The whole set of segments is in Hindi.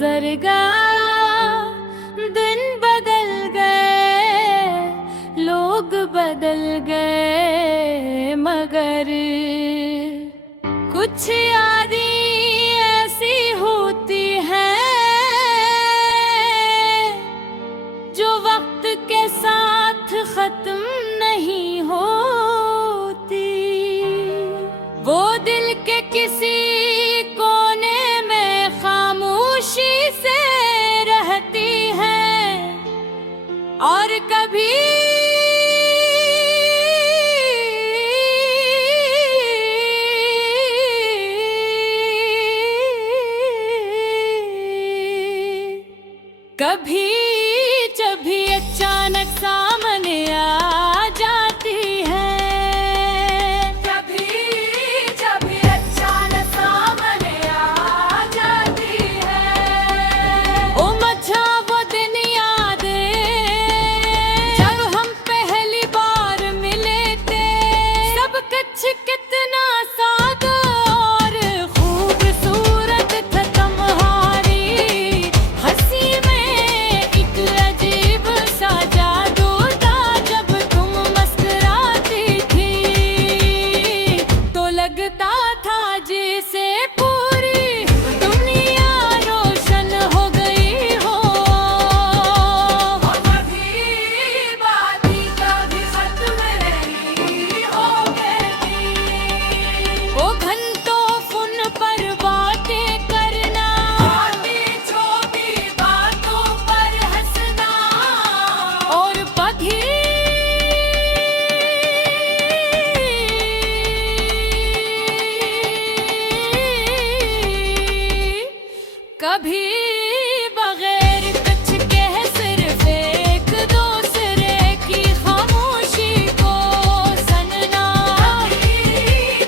गुजर गया, दिन बदल गए, लोग बदल गए, मगर कुछ यादें ऐसी होती हैं जो वक्त के साथ खत्म नहीं होती। वो दिल के किसी कोने में खामोशी से रहती हैं और कभी कभी जब भी अचानक सामने आ जाती है, कभी जब भी अचानक सामने आ जाती है। ओ मचा वो दिन याद जब हम पहली बार मिले थे, सब कुछ कितना सादा और खूबसूरत था तुम्हारी हंसी में। एक अजीब सा जादू था जब तुम मुस्कुराती थी, तो लगता था जैसे पूरी दुनिया रोशन हो गई हो। और कभी बातें कभी खत्म नहीं हो गई, वो घंटों फोन पर बातें करना, छोटी बातों पर हंसना, और कभी बगैर कुछ कह सिर्फ एक दूसरे की खामोशी को सुनना। कभी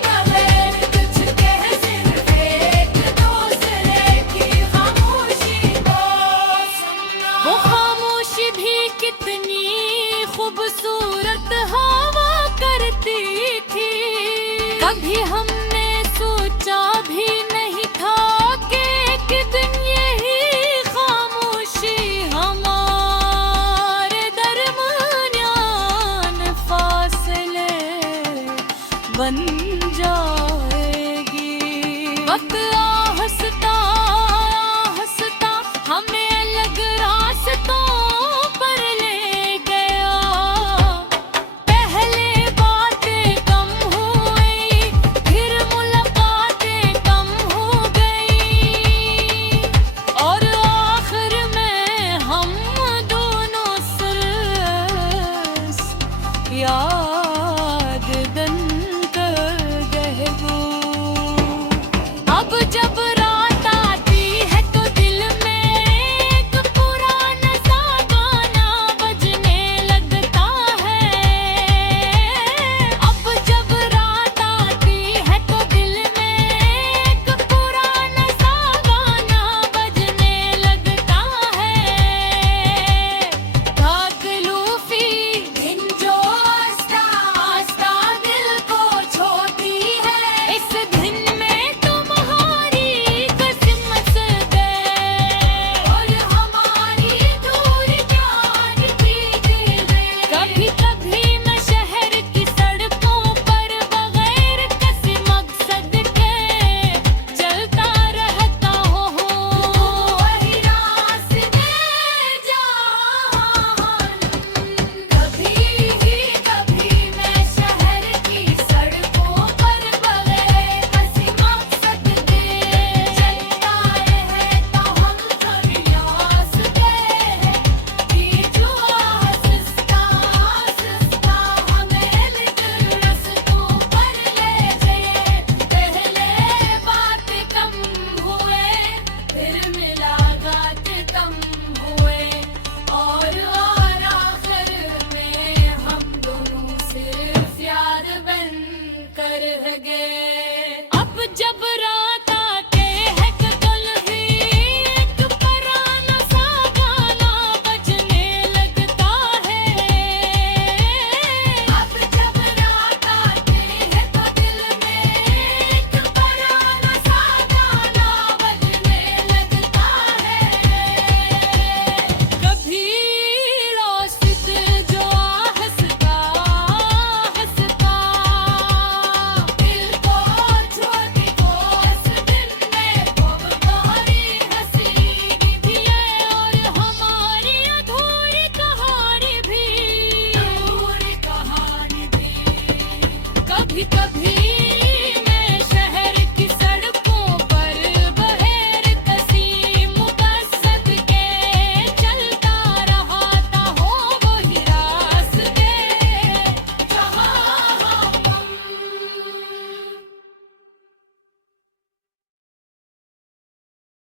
बगैर कुछ कह सिर्फ एक दूसरे की खामोशी को सुनना। वो खामोशी भी कितनी खूबसूरत हवा करती थी, कभी हमने सोचा भी नहीं था कि एक दिन यही खामोशी हमारे दरमियान फासले बन जाएगी। वक्त हंसता हंसता हमें अलग रास्तों